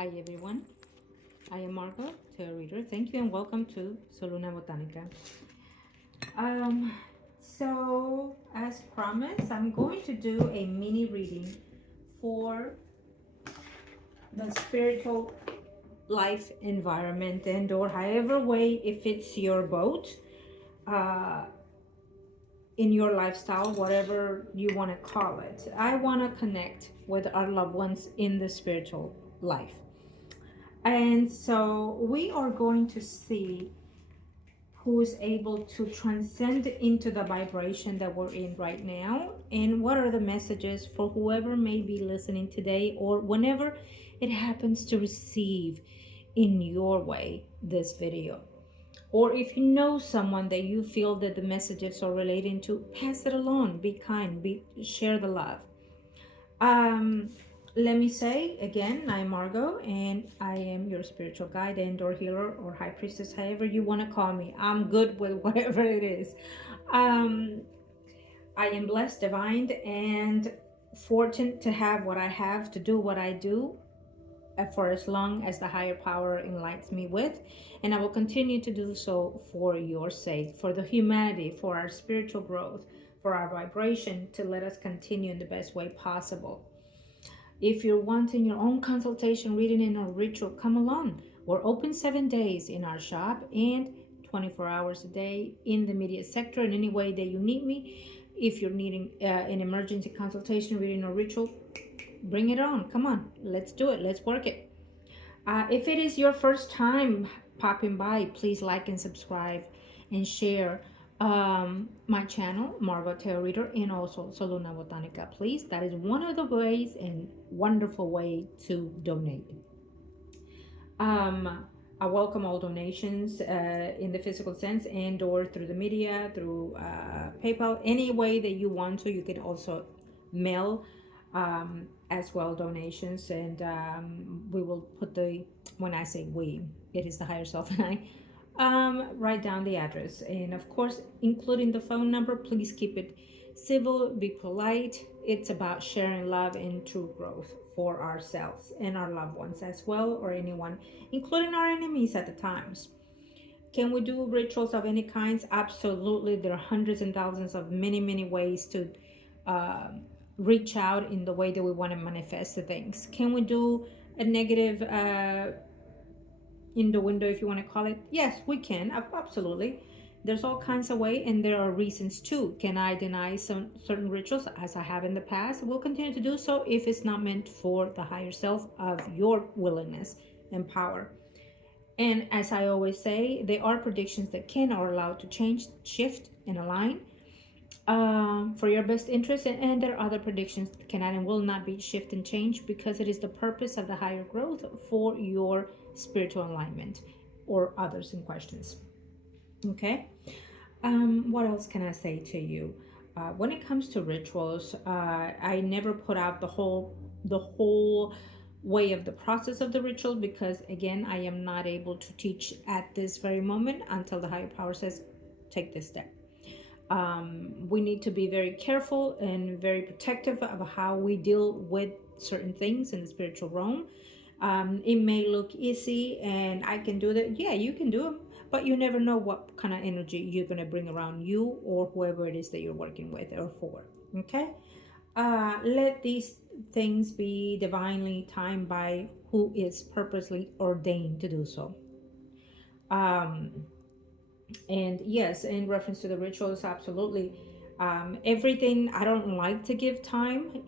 Hi everyone, I am Margot, tarot reader. Thank you and welcome to Soluna Botanica. So as promised, I'm going to do a mini reading for the spiritual life environment and or however way it fits your boat, uh, in your lifestyle, whatever you want to call it. I want to connect with our loved ones in the spiritual life. And so we are going to see who is able to transcend into the vibration that we're in right now, and what are the messages for whoever may be listening today or whenever it happens to receive in your way this video. Or if you know someone that you feel that the messages are relating to, pass it along. Be kind, share the love. um Let me say again, I'm Margot, and I am your spiritual guide and or healer or high priestess, however you want to call me. I'm good with whatever it is. um I am blessed, divine, and fortunate to have what I have, to do what I do, for as long as the higher power enlightens me with, and I will continue to do so for your sake, for the humanity, for our spiritual growth, for our vibration, to let us continue in the best way possible. If you're wanting your own consultation, reading, and a ritual, come along. We're open 7 days in our shop and 24 hours a day in the media sector in any way that you need me. If you're needing an emergency consultation, reading, or ritual, bring it on. Come on, let's do it. Let's work it. If it is your first time popping by, please like and subscribe and share my channel, Margot Tarot Reader, and also Soluna Botanica, please. That is one of the ways and wonderful way to donate. I welcome all donations in the physical sense and or through the media, through PayPal, any way that you want to. You can also mail as well donations, and we will put the, when I say we, it is the higher self and I, write down the address, and of course including the phone number. Please keep it civil, be polite. It's about sharing love and true growth for ourselves and our loved ones as well, or anyone, including our enemies at the times. Can we do rituals of any kinds? Absolutely. There are hundreds and thousands of many ways to uh, reach out in the way that we want to manifest the things. Can we do a negative in the window, if you want to call it? Yes, we can. Absolutely. There's all kinds of way, and there are reasons too. Can I deny some certain rituals, as I have in the past? We'll continue to do so if it's not meant for the higher self of your willingness and power. And as I always say, there are predictions that can or allowed to change, shift, and align for your best interest, and there are other predictions that cannot and will not be shift and change, because it is the purpose of the higher growth for your spiritual alignment or others in questions. Okay. What else can I say to you? When it comes to rituals, I never put out the whole way of the process of the ritual, because again, I am not able to teach at this very moment until the higher power says take this step. We need to be very careful and very protective of how we deal with certain things in the spiritual realm. It may look easy and I can do that. Yeah, you can do them, but you never know what kind of energy you're going to bring around you or whoever it is that you're working with or for. Okay? Let these things be divinely timed by who is purposely ordained to do so. Um, and yes, in reference to the rituals, absolutely. Everything, I don't like to give time.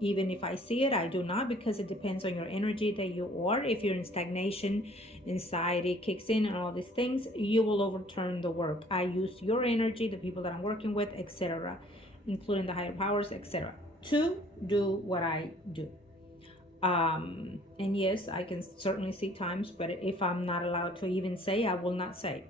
Even if I see it, I do not, because it depends on your energy that you are. If you're in stagnation, anxiety kicks in, and all these things, you will overturn the work. I use your energy, the people that I'm working with, etc., including the higher powers, etc., to do what I do. And yes, I can certainly see times, but if I'm not allowed to even say, I will not say.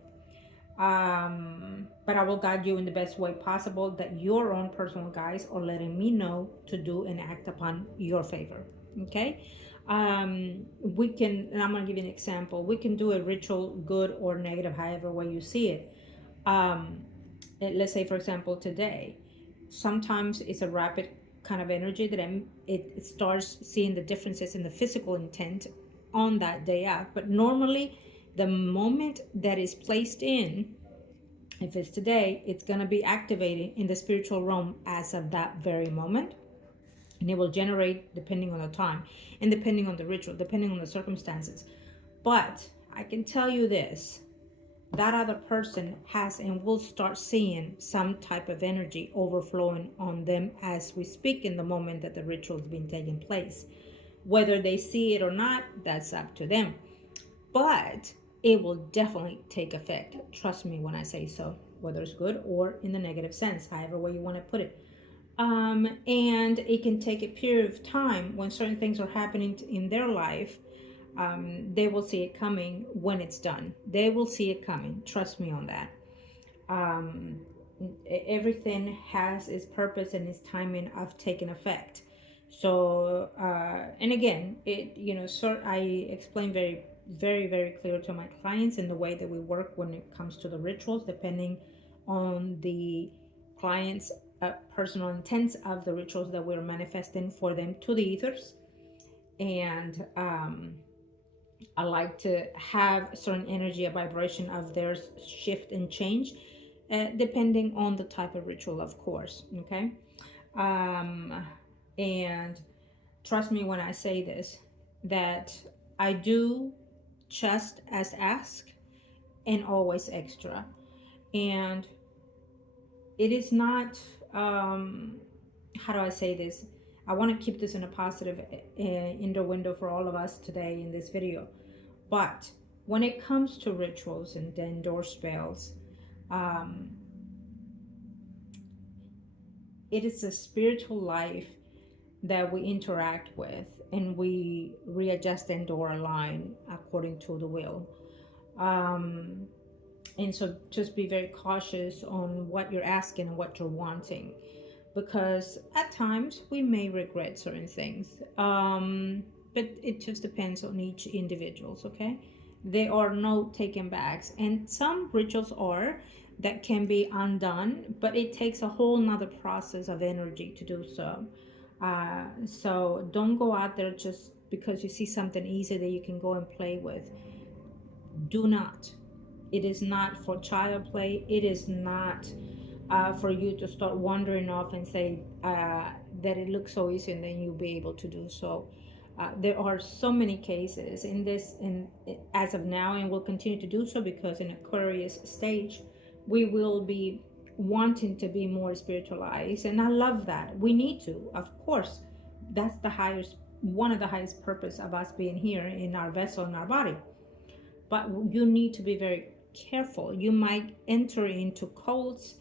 But I will guide you in the best way possible, that your own personal guides are letting me know to do and act upon your favor. Okay. We can, and I'm going to give you an example. We can do a ritual, good or negative, however way you see it. Let's say, for example, today, sometimes it's a rapid kind of energy that it starts seeing the differences in the physical intent on that day out. But normally, the moment that is placed in, if it's today, it's going to be activated in the spiritual realm as of that very moment. And it will generate depending on the time and depending on the ritual, depending on the circumstances. But I can tell you this, that other person has and will start seeing some type of energy overflowing on them as we speak in the moment that the ritual is being taking place. Whether they see it or not, that's up to them. But it will definitely take effect. Trust me when I say so, whether it's good or in the negative sense, however way you want to put it. And it can take a period of time when certain things are happening in their life. They will see it coming when it's done. They will see it coming. Trust me on that. Everything has its purpose and its timing of taking effect. So, and again, I explain very clear to my clients in the way that we work when it comes to the rituals, depending on the client's personal intents of the rituals that we're manifesting for them to the ethers. And I like to have a certain energy, a vibration of theirs shift and change, depending on the type of ritual, of course. Okay. And trust me when I say this, that I do just as ask and always extra. And it is not, how do I say this? I want to keep this in a positive indoor window for all of us today in this video. But when it comes to rituals and indoor spells, it is a spiritual life that we interact with, and we readjust and or align according to the will. And so just be very cautious on what you're asking and what you're wanting, because at times we may regret certain things. But it just depends on each individuals, okay? There are no taken backs, and some rituals are that can be undone, but it takes a whole nother process of energy to do so. So don't go out there just because you see something easy that you can go and play with. Do not. It is not for child play. It is not for you to start wandering off and say that it looks so easy and then you'll be able to do so. There are so many cases in this, as of now, and will continue to do so, because in Aquarius stage, we will be wanting to be more spiritualized, and I love that. We need to, of course. That's the highest, one of the highest purpose of us being here in our vessel, in our body. But you need to be very careful. You might enter into cults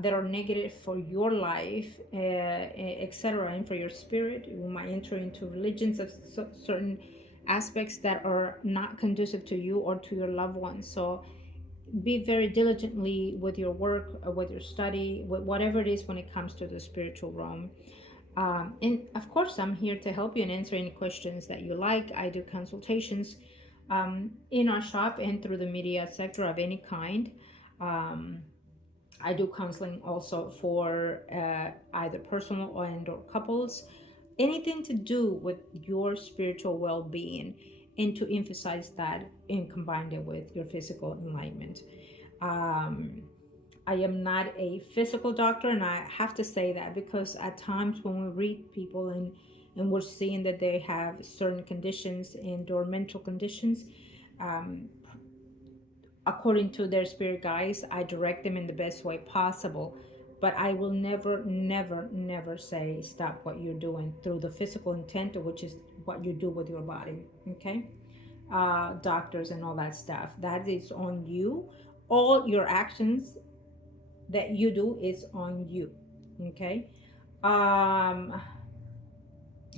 that are negative for your life, etc., and for your spirit. You might enter into religions of certain aspects that are not conducive to you or to your loved ones. So be very diligently with your work, with your study, with whatever it is when it comes to the spiritual realm. And of course, I'm here to help you and answer any questions that you like. I do consultations in our shop and through the media sector of any kind. I do counseling also for either personal or couples, anything to do with your spiritual well-being, and to emphasize that and combine it with your physical enlightenment. I am not a physical doctor, and I have to say that because at times when we read people and we're seeing that they have certain conditions and or mental conditions, according to their spirit guides, I direct them in the best way possible. But I will never say stop what you're doing through the physical intent, which is what you do with your body. Okay, doctors and all that stuff, that is on you. All your actions that you do is on you. Okay.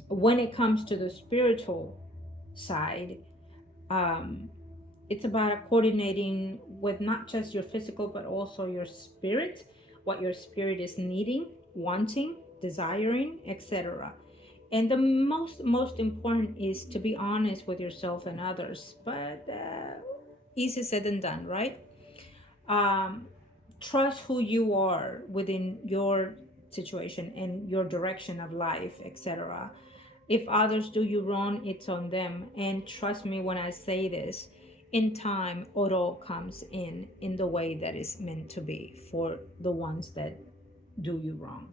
When it comes to the spiritual side, it's about coordinating with not just your physical but also your spirit, what your spirit is needing, wanting, desiring, etc. And the most important is to be honest with yourself and others, but easy said than done, right? Trust who you are within your situation and your direction of life, etc. If others do you wrong, it's on them. And trust me when I say this, in time, it all comes in the way that is meant to be for the ones that do you wrong.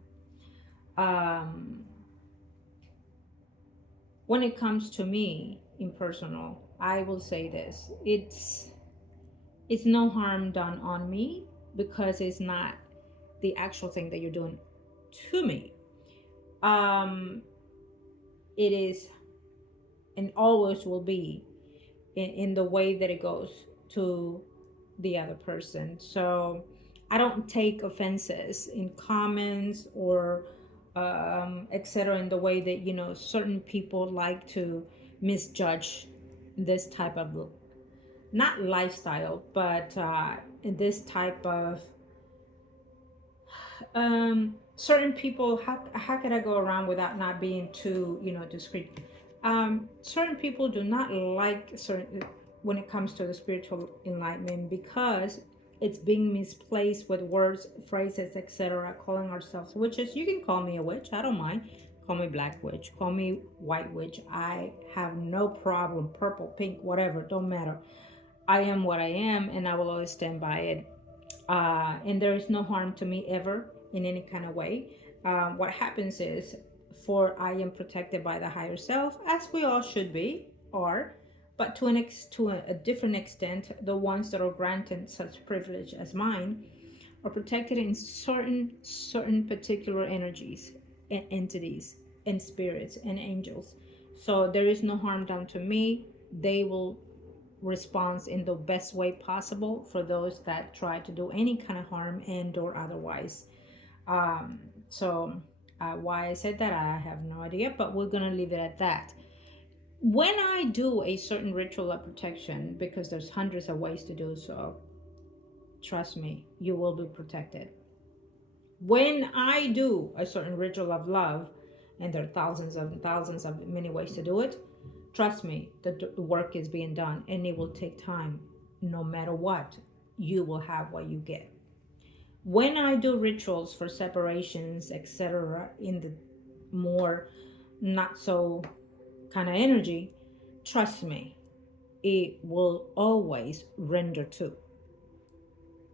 Um, when it comes to me in personal, I will say this: it's no harm done on me because it's not the actual thing that you're doing to me. Um, it is and always will be in the way that it goes to the other person. So I don't take offenses in comments or etc. in the way that certain people like to misjudge this type of not lifestyle, but this type of certain people. How could I go around without not being too discreet? Certain people do not like certain when it comes to the spiritual enlightenment because it's being misplaced with words, phrases, etc. Calling ourselves witches. You can call me a witch. I don't mind. Call me black witch. Call me white witch. I have no problem. Purple, pink, whatever. Don't matter. I am what I am, and I will always stand by it. And there is no harm to me ever in any kind of way. What happens is, for I am protected by the higher self, as we all should be, are, but to a different extent, the ones that are granted such privilege as mine are protected in certain particular energies and entities and spirits and angels. So there is no harm done to me. They will response in the best way possible for those that try to do any kind of harm and or otherwise. So why I said that, I have no idea, but we're gonna leave it at that. When I do a certain ritual of protection, because there's hundreds of ways to do so, trust me, you will be protected. When I do a certain ritual of love, and there are thousands of many ways to do it, trust me, the work is being done and it will take time. No matter what, you will have what you get. When I do rituals for separations, etc., in the more not so kind of energy, trust me, it will always render to.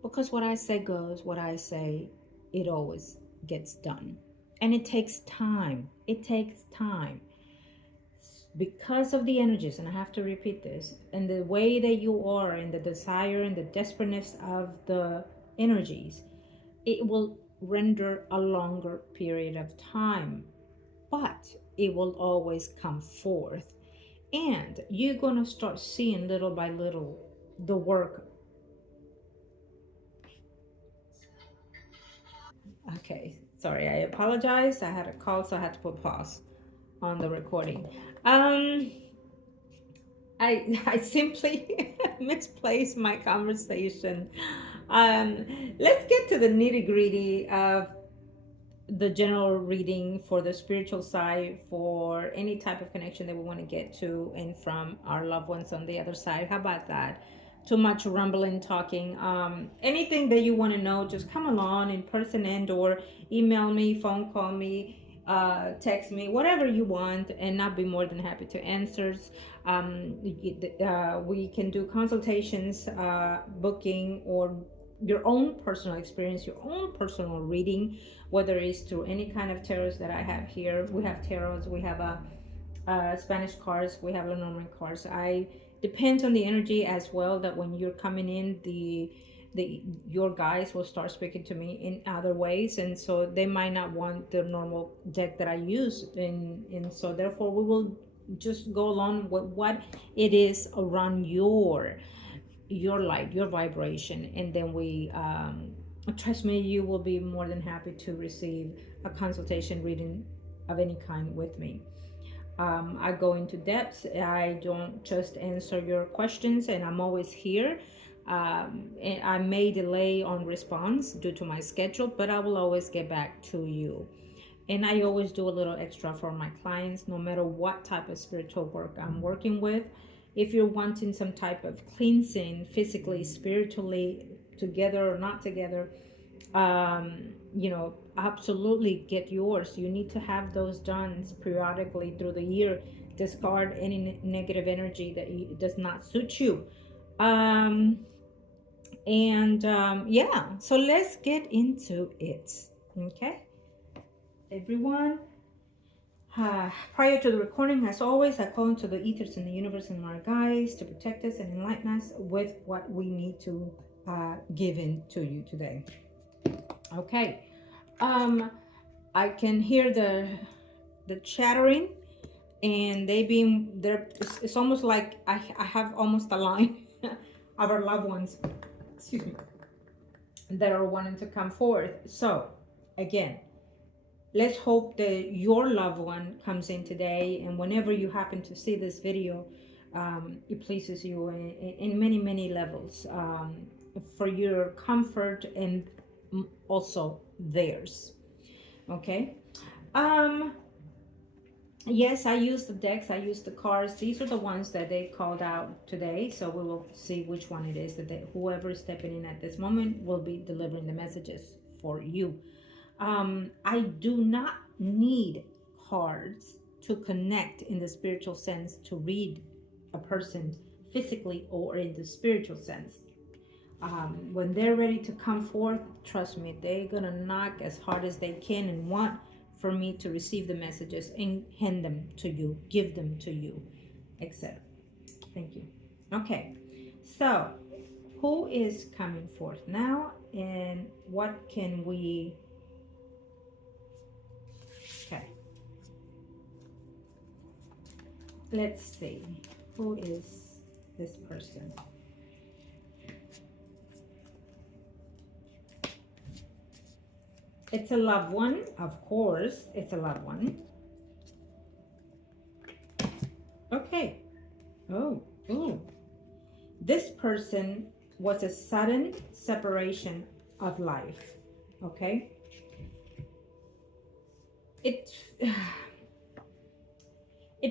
Because what I say goes, what I say, it always gets done. And it takes time. It takes time. Because of the energies, and I have to repeat this, and the way that you are, and the desire and the desperateness of the energies, it will render a longer period of time, but it will always come forth. And you're going to start seeing little by little the work. Okay, sorry, I apologize. I had a call, so I had to put pause on the recording. I simply misplaced my conversation. Let's get to the nitty gritty of the general reading for the spiritual side, for any type of connection that we want to get to and from our loved ones on the other side. How about that? Too much rumbling, talking. Anything that you want to know, just come along in person and or email me, phone call me, text me, whatever you want, and I'll be more than happy to answer. We can do consultations, booking, or your own personal experience, your own personal reading, whether it's through any kind of tarots that I have here. We have tarots, we have Spanish cards, we have Lenormand cards. I depends on the energy as well, that when you're coming in, your guides will start speaking to me in other ways, and so they might not want the normal deck that I use, and so therefore we will just go along with what it is around your light, your vibration, and then we trust me, you will be more than happy to receive a consultation reading of any kind with me. I go into depth. I don't just answer your questions, and I'm always here. And I may delay on response due to my schedule, but I will always get back to you. And I always do a little extra for my clients, no matter what type of spiritual work I'm working with. If you're wanting some type of cleansing, physically, spiritually, together or not together, You know, absolutely get yours. You need to have those done periodically through the year. Discard any negative energy that does not suit you. Um, yeah, so let's get into it. Okay, everyone. Prior to the recording, as always, I call into the ethers in the universe and our guides to protect us and enlighten us with what we need to give in to you today. Okay. I can hear the chattering, and they being there. It's almost like I have almost a line of our loved ones, excuse me, that are wanting to come forth. So again, let's hope that your loved one comes in today, and whenever you happen to see this video, it pleases you in many levels, for your comfort and also theirs. Okay. um yes, I use the decks, I use the cards. These are the ones that they called out today, so we will see which one it is that whoever is stepping in at this moment will be delivering the messages for you. I do not need cards to connect in the spiritual sense, to read a person physically or in the spiritual sense. When they're ready to come forth, trust me, they're gonna knock as hard as they can and want for me to receive the messages and hand them to you, give them to you, etc. Thank you. Okay, so who is coming forth now, and what can we... Okay, let's see, who is this person? It's a loved one, of course. It's a loved one. Okay. Oh. This person was a sudden separation of life. Okay. It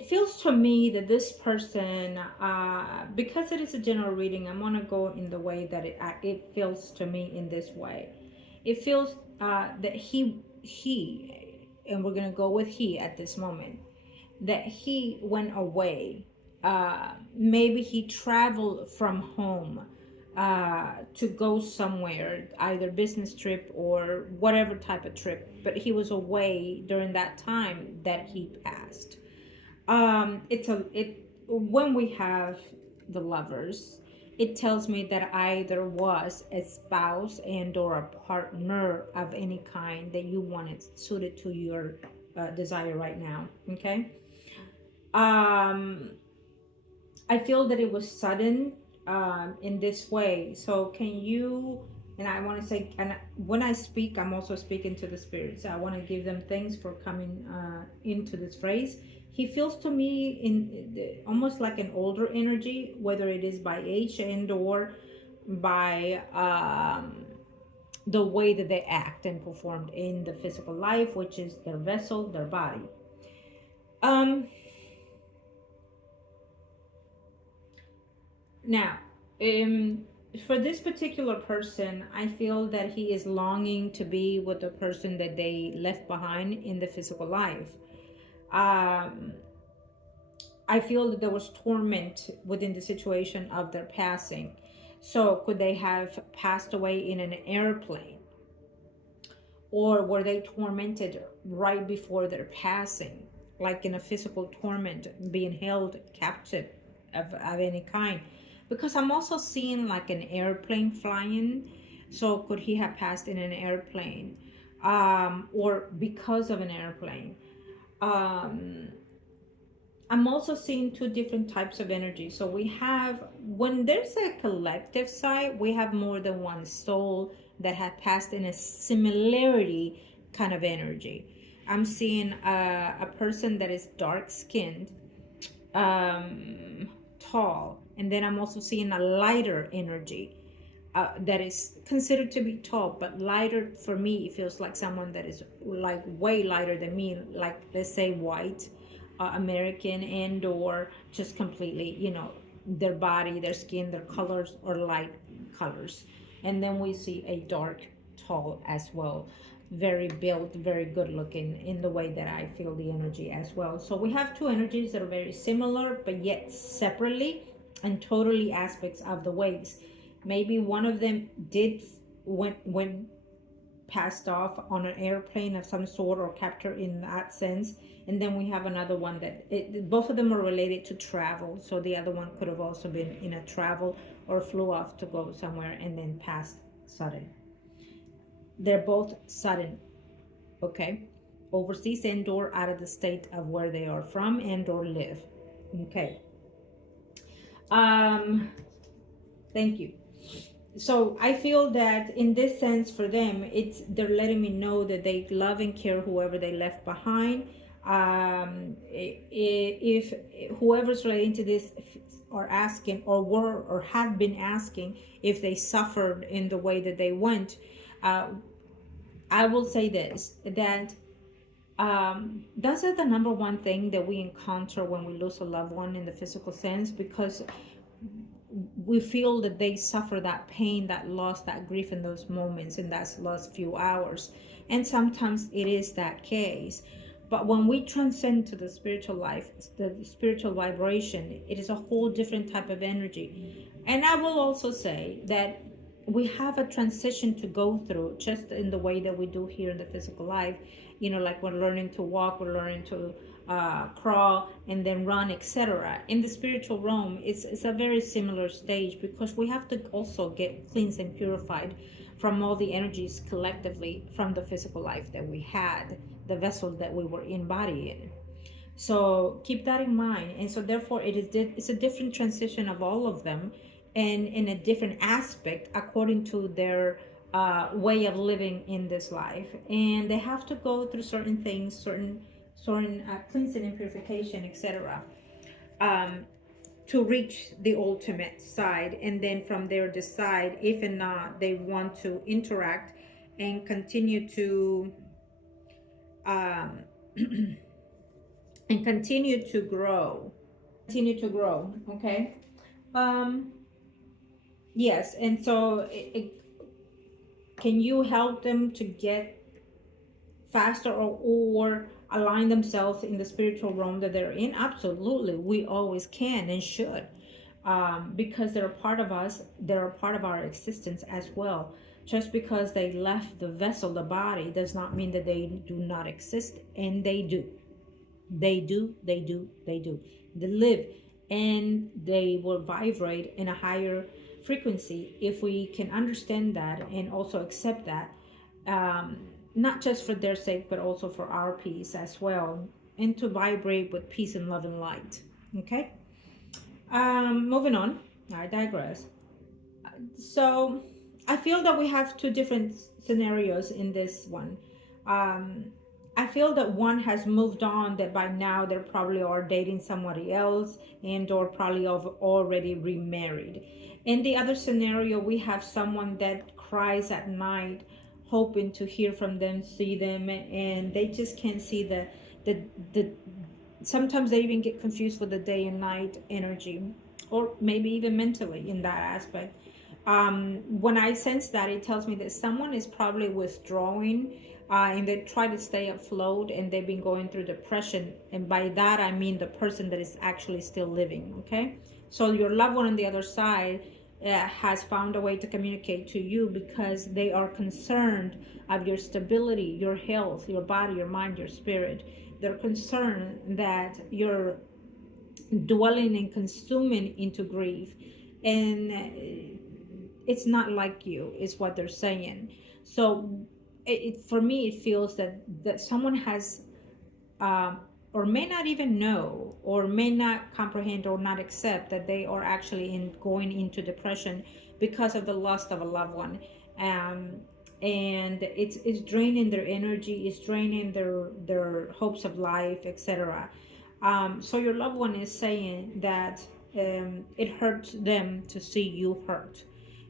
feels to me that this person, because it is a general reading, I'm gonna go in the way that it feels to me in this way. It feels that he, and we're gonna go with he at this moment, that he went away. Maybe he traveled from home to go somewhere, either business trip or whatever type of trip, but he was away during that time that he passed. When we have the lovers, it tells me that either was a spouse and or a partner of any kind that you wanted suited to your desire right now. Okay. I feel that it was sudden in this way. So can you... And I want to say, and when I speak, I'm also speaking to the spirits. I want to give them thanks for coming into this phrase. He feels to me almost like an older energy, whether it is by age and or by the way that they act and performed in the physical life, which is their vessel, their body. Now, for this particular person, I feel that he is longing to be with the person that they left behind in the physical life. I feel that there was torment within the situation of their passing. So could they have passed away in an airplane? Or were they tormented right before their passing? Like in a physical torment, being held captive of any kind? Because I'm also seeing like an airplane flying. So could he have passed in an airplane? Or because of an airplane? I'm also seeing two different types of energy. So we have, when there's a collective side, we have more than one soul that have passed in a similarity kind of energy. I'm seeing a person that is dark skinned, tall, and then I'm also seeing a lighter energy that is considered to be tall, but lighter. For me, it feels like someone that is like way lighter than me, like let's say white, American, and or just completely, their body, their skin, their colors or light colors. And then we see a dark tall as well, very built, very good looking in the way that I feel the energy as well. So we have two energies that are very similar, but yet separately and totally aspects of the waves. Maybe one of them did went passed off on an airplane of some sort or captured in that sense, and then we have another one that both of them are related to travel. So the other one could have also been in a travel or flew off to go somewhere and then passed sudden. They're both sudden, okay, overseas and or out of the state of where they are from and or live. Okay, thank you. So I feel that in this sense for them, they're letting me know that they love and care whoever they left behind. If whoever's relating to this are asking or were or have been asking if they suffered in the way that they went, I will say this, that that's the number one thing that we encounter when we lose a loved one in the physical sense, because we feel that they suffer that pain, that loss, that grief in those moments, in that last few hours. And sometimes it is that case. But when we transcend to the spiritual life, the spiritual vibration, it is a whole different type of energy. And I will also say that we have a transition to go through, just in the way that we do here in the physical life. Like we're learning to walk, we're learning to crawl and then run, etc. In the spiritual realm, it's a very similar stage, because we have to also get cleansed and purified from all the energies collectively from the physical life that we had, the vessel that we were embodying. So keep that in mind. And so therefore it's a different transition of all of them, and in a different aspect according to their way of living in this life. And they have to go through certain things, certain cleansing and purification, etc., to reach the ultimate side. And then from there decide if and not they want to interact and continue to and continue to grow, okay. Yes. And so can you help them to get faster or align themselves in the spiritual realm that they're in? Absolutely, we always can and should, because they're a part of us, they're a part of our existence as well. Just because they left the vessel, the body, does not mean that they do not exist. And they do. They live, and they will vibrate in a higher frequency if we can understand that and also accept that, not just for their sake but also for our peace as well, and to vibrate with peace and love and light. Okay, moving on. I digress. So I feel that we have two different scenarios in this one. I feel that one has moved on, that by now they probably are dating somebody else and or probably already remarried. In the other scenario, we have someone that cries at night hoping to hear from them, see them, and they just can't see the sometimes they even get confused with the day and night energy, or maybe even mentally in that aspect. When I sense that, it tells me that someone is probably withdrawing, and they try to stay afloat, and they've been going through depression. And by that I mean the person that is actually still living. Okay, so your loved one on the other side has found a way to communicate to you, because they are concerned of your stability, your health, your body, your mind, your spirit. They're concerned that you're dwelling and consuming into grief, and it's not like you, is what they're saying. So for me, it feels that someone has or may not even know, or may not comprehend or not accept that they are actually going into depression because of the loss of a loved one. And it's draining their energy, it's draining their hopes of life, etc. So your loved one is saying that it hurts them to see you hurt.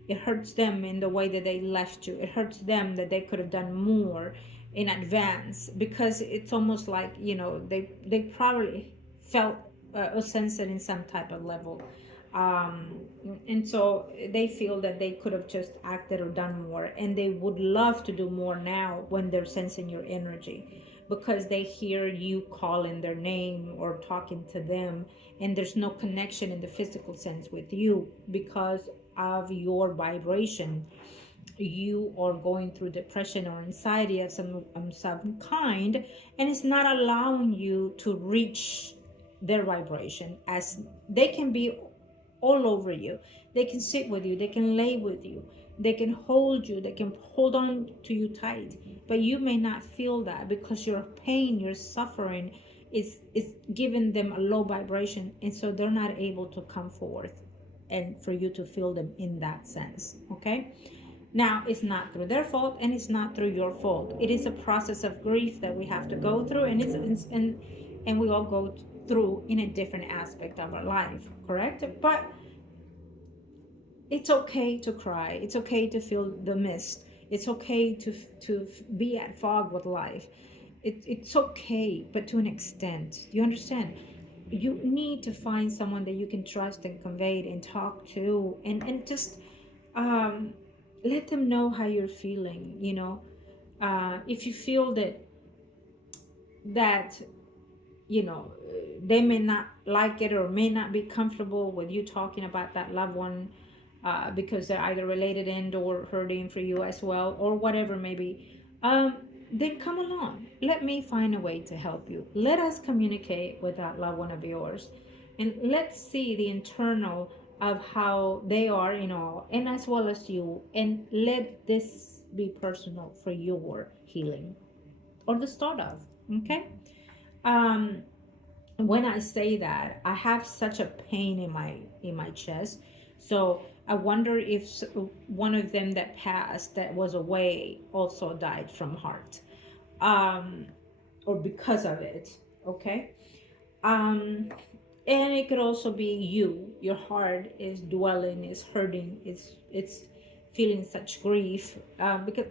It hurts them in the way that they left you. It hurts them that they could have done more in advance, because it's almost like, they probably felt or sensed it in some type of level. And so they feel that they could have just acted or done more, and they would love to do more now when they're sensing your energy, because they hear you calling their name or talking to them, and there's no connection in the physical sense with you because of your vibration. You are going through depression or anxiety of some kind, and it's not allowing you to reach their vibration, as they can be all over you. They can sit with you, they can lay with you, they can hold you, they can hold on to you tight, but you may not feel that because your pain, your suffering is giving them a low vibration, and so they're not able to come forth and for you to feel them in that sense. Okay, now it's not through their fault and it's not through your fault. It is a process of grief that we have to go through, and and we all go through in a different aspect of our life, correct? But it's okay to cry, it's okay to feel the mist, it's okay to be at fog with life. It's okay, but to an extent, you understand. You need to find someone that you can trust and convey it and talk to, and just um let them know how you're feeling, you know. If you feel that you know, they may not like it or may not be comfortable with you talking about that loved one, because they're either related and or hurting for you as well, or whatever maybe, then come along. Let me find a way to help you. Let us communicate with that loved one of yours, and let's see the internal of how they are, you know, and as well as you, and let this be personal for your healing or the start of. Okay. um when I say that, I have such a pain in my chest. So I wonder if one of them that passed that was away also died from heart, um or because of it. Okay. um and it could also be you, your heart is dwelling, is hurting, it's feeling such grief, because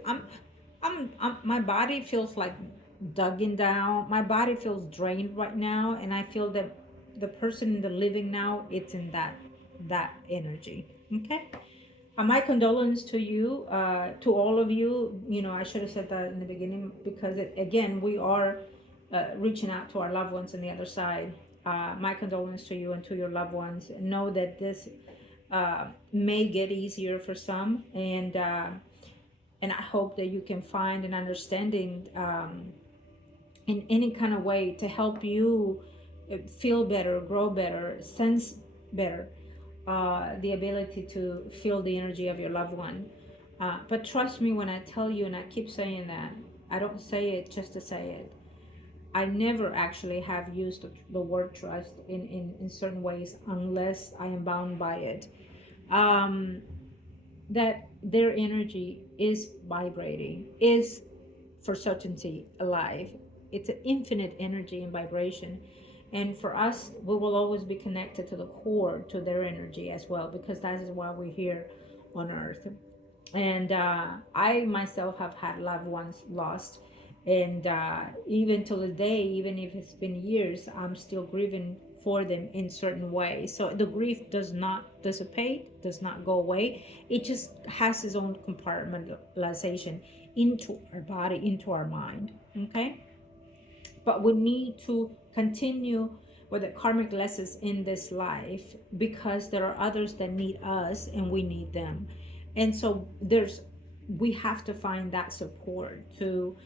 my body feels like dug in down. My body feels drained right now, and I feel that the person in the living now, it's in that energy. Okay. My condolence to you, to all of you. You know, I should have said that in the beginning, because again, we are reaching out to our loved ones on the other side. My condolence to you and to your loved ones. Know that this may get easier for some, and I hope that you can find an understanding, in any kind of way to help you feel better, grow better, sense better, the ability to feel the energy of your loved one. But trust me when I tell you, and I keep saying that, I don't say it just to say it. I never actually have used the word trust in certain ways unless I am bound by it. Um, that their energy is vibrating, is for certainty alive. It's an infinite energy and vibration. And for us, we will always be connected to the core, to their energy as well, because that is why we're here on earth. And I myself have had loved ones lost. And even till the day, even if it's been years, I'm still grieving for them in certain ways. So the grief does not dissipate, does not go away. It just has its own compartmentalization into our body, into our mind. Okay. But we need to continue with the karmic lessons in this life, because there are others that need us and we need them. And so we have to find that support to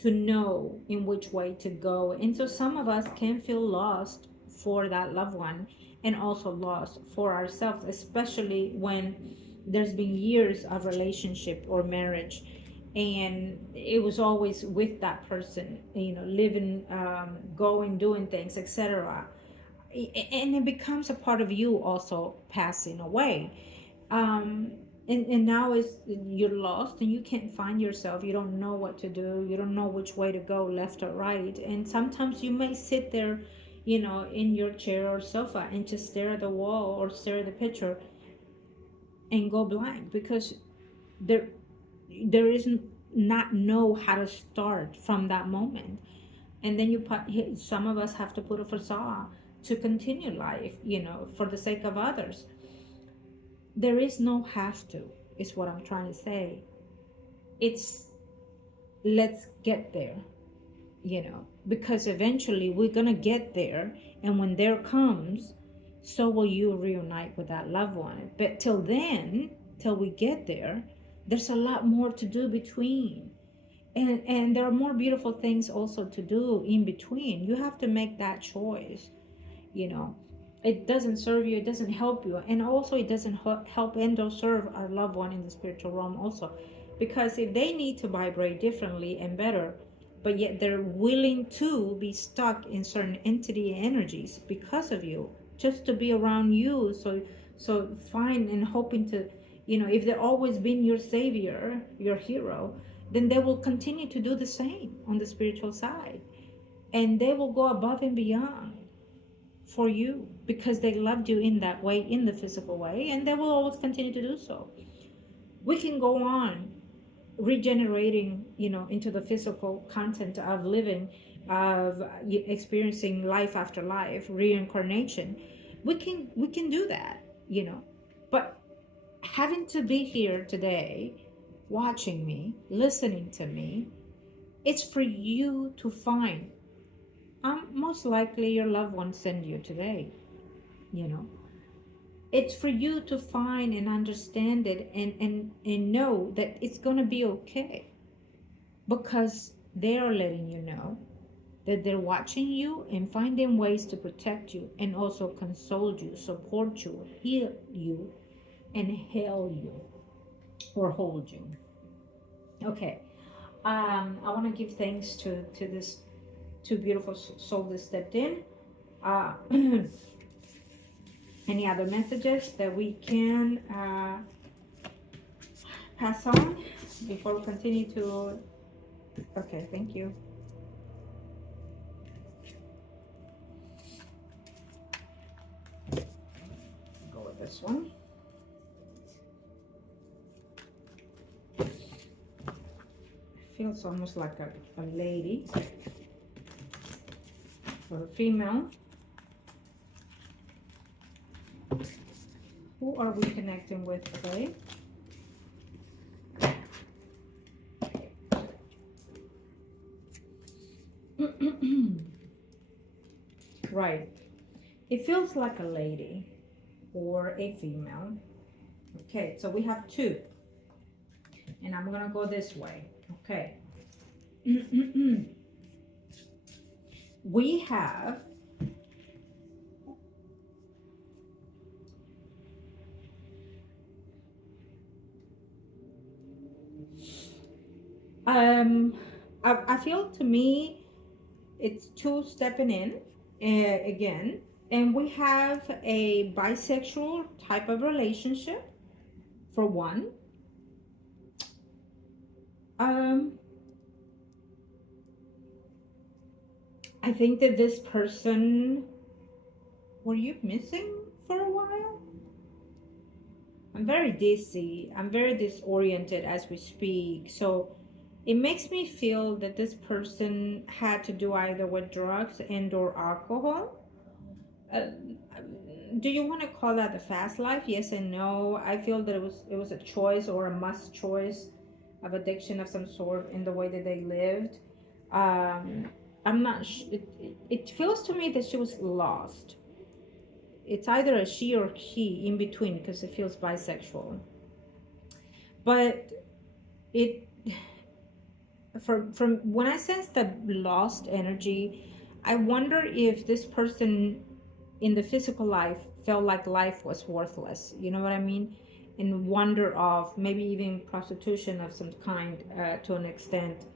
to know in which way to go. And so some of us can feel lost for that loved one, and also lost for ourselves, especially when there's been years of relationship or marriage, and it was always with that person, you know, living, going, doing things, etc. And it becomes a part of you also passing away. um and now is you're lost and you can't find yourself, you don't know what to do, you don't know which way to go, left or right. And sometimes you may sit there, you know, in your chair or sofa and just stare at the wall or stare at the picture and go blank, because there there isn't, not know how to start from that moment. And then some of us have to put a facade to continue life, for the sake of others. There is no have to, is what I'm trying to say. It's let's get there, because eventually we're gonna get there, and when there comes, so will you reunite with that loved one. But till then, till we get there, there's a lot more to do between. And there are more beautiful things also to do in between. You have to make that choice. It doesn't serve you, it doesn't help you, and also it doesn't help and or serve our loved one in the spiritual realm also, because if they need to vibrate differently and better, but yet they're willing to be stuck in certain entity energies because of you, just to be around you, so fine, and hoping to, if they've always been your savior, your hero, then they will continue to do the same on the spiritual side, and they will go above and beyond for you because they loved you in that way, in the physical way, and they will always continue to do so. We can go on regenerating, into the physical content of living, of experiencing life after life, reincarnation. We can do that, but having to be here today, watching me, listening to me, it's for you to find. Most likely your loved ones send you today, it's for you to find and understand it, and know that it's going to be okay, because they are letting you know that they're watching you and finding ways to protect you, and also console you, support you, heal you, and hail you or hold you. Okay. I want to give thanks to this two beautiful souls that stepped in. Any other messages that we can pass on before we continue to? Okay, thank you. Go with this one. Feels almost like a lady or a female. Who are we connecting with today? Right. It feels like a lady or a female. Okay, so we have two. And I'm going to go this way. Okay. We have I feel, to me, it's two stepping in again, and we have a bisexual type of relationship for one. I think that this person, were you missing for a while? I'm very dizzy. I'm very disoriented as we speak. So it makes me feel that this person had to do either with drugs and or alcohol. Do you want to call that a fast life? Yes and no. I feel that it was a choice or a must choice of addiction of some sort in the way that they lived. I'm not it feels to me that she was lost. It's either a she or he in between, because it feels bisexual. But it, from when I sense the lost energy, I wonder if this person in the physical life felt like life was worthless. You know what I mean? And wonder of maybe even prostitution of some kind, to an extent.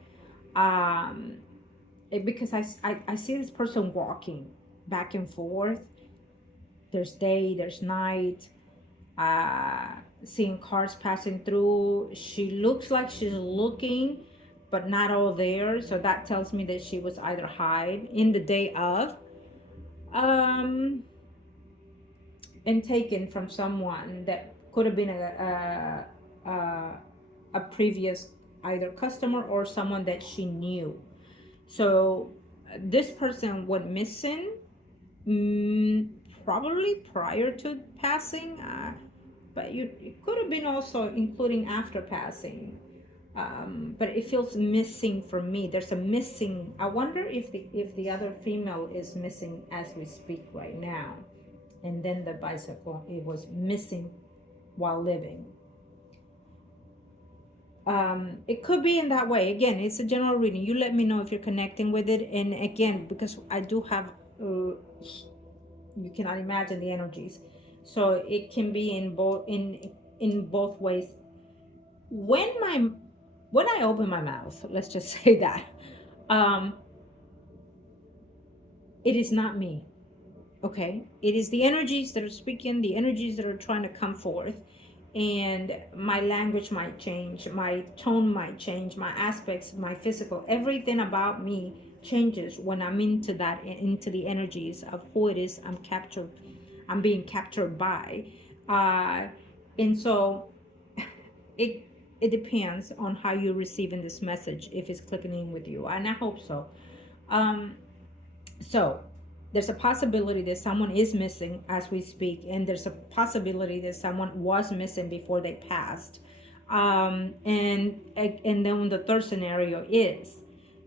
Because I see this person walking back and forth. There's day, there's night, seeing cars passing through. She looks like she's looking, but not all there. So that tells me that she was either high in the day of, and taken from someone that could have been a previous either customer or someone that she knew. So this person went missing mm, probably prior to passing, but it could have been also including after passing. But it feels missing for me. There's a missing. I wonder if the other female is missing as we speak right now, and then the bicycle, it was missing while living. It could be in that way. Again, it's a general reading. You let me know if you're connecting with it. And again, because I do have, you cannot imagine the energies, so it can be in both ways. When I open my mouth, let's just say that, it is not me. Okay, it is the energies that are speaking, the energies that are trying to come forth, and my language might change, my tone might change, my aspects, my physical, everything about me changes when I'm into the energies of who it is I'm being captured by, and so it depends on how you're receiving this message, if it's clicking in with you, and I hope so. So there's a possibility that someone is missing as we speak, and there's a possibility that someone was missing before they passed. And then the third scenario is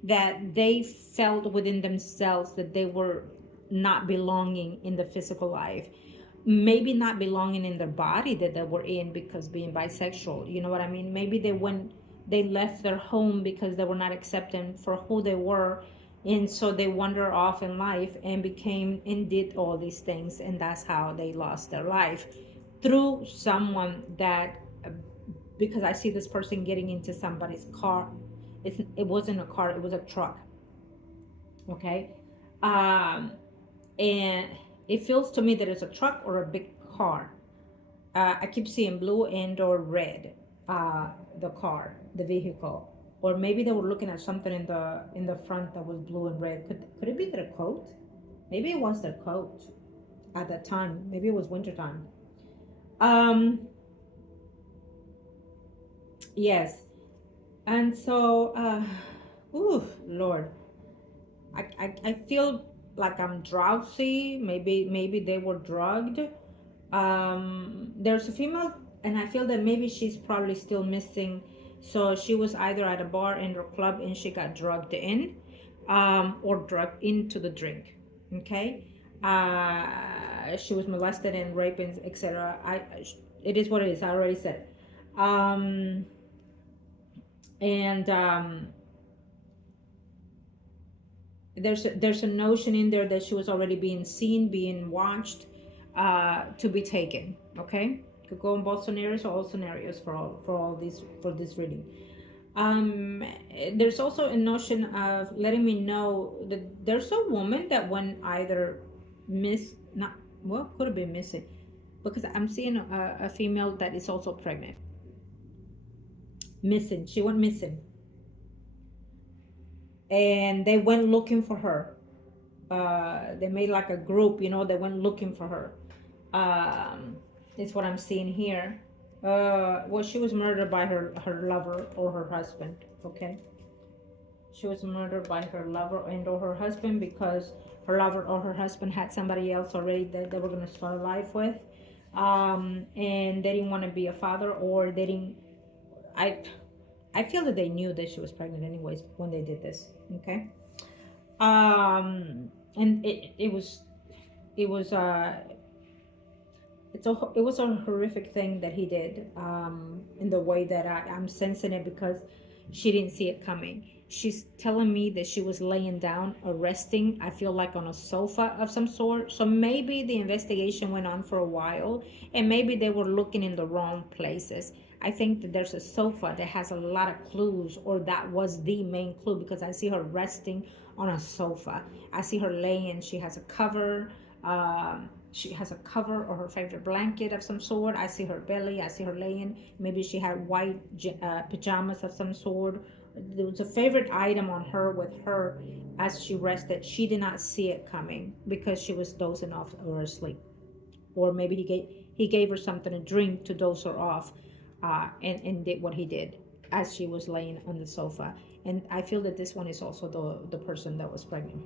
that they felt within themselves that they were not belonging in the physical life, maybe not belonging in their body that they were in, because being bisexual, you know what I mean? Maybe they left their home because they were not accepted for who they were, and so they wander off in life and became and did all these things, and that's how they lost their life, through someone that, because I see this person getting into somebody's car. It wasn't a car, it was a truck. Okay. And it feels to me that it's a truck or a big car. I keep seeing blue and or red, the car, the vehicle. Or maybe they were looking at something in the front that was blue and red. Could it be their coat? Maybe it was their coat at that time. Maybe it was wintertime. Yes. And so, ooh, Lord, I feel like I'm drowsy. Maybe they were drugged. There's a female, and I feel that maybe she's probably still missing. So she was either at a bar and or club, and she got drugged in, or drugged into the drink. Okay. She was molested and raped, etc. It is what it is. I already said. There's a notion in there that she was already being seen, being watched, to be taken. Okay, could go in both scenarios, or all scenarios for this reading. There's also a notion of letting me know that there's a woman that went either could have been missing, because I'm seeing a female that is also pregnant. Missing, she went missing, and they went looking for her. They made like a group, they went looking for her. It's what I'm seeing here. Well, she was murdered by her lover or her husband. Okay, she was murdered by her lover and or her husband, because her lover or her husband had somebody else already that they were going to start a life with, and they didn't want to be a father, or they didn't. I feel that they knew that she was pregnant anyways when they did this. Okay. And it was a horrific thing that he did, in the way that I'm sensing it, because she didn't see it coming. She's telling me that she was laying down or resting, I feel like on a sofa of some sort. So maybe the investigation went on for a while, and maybe they were looking in the wrong places. I think that there's a sofa that has a lot of clues, or that was the main clue, because I see her resting on a sofa. I see her laying. She has a cover. She has a cover or her favorite blanket of some sort. I see her belly. I see her laying. Maybe she had white pajamas of some sort. There was a favorite item on her with her as she rested. She did not see it coming because she was dozing off or asleep. Or maybe he gave her something to drink to doze her off, and did what he did as she was laying on the sofa. And I feel that this one is also the person that was pregnant.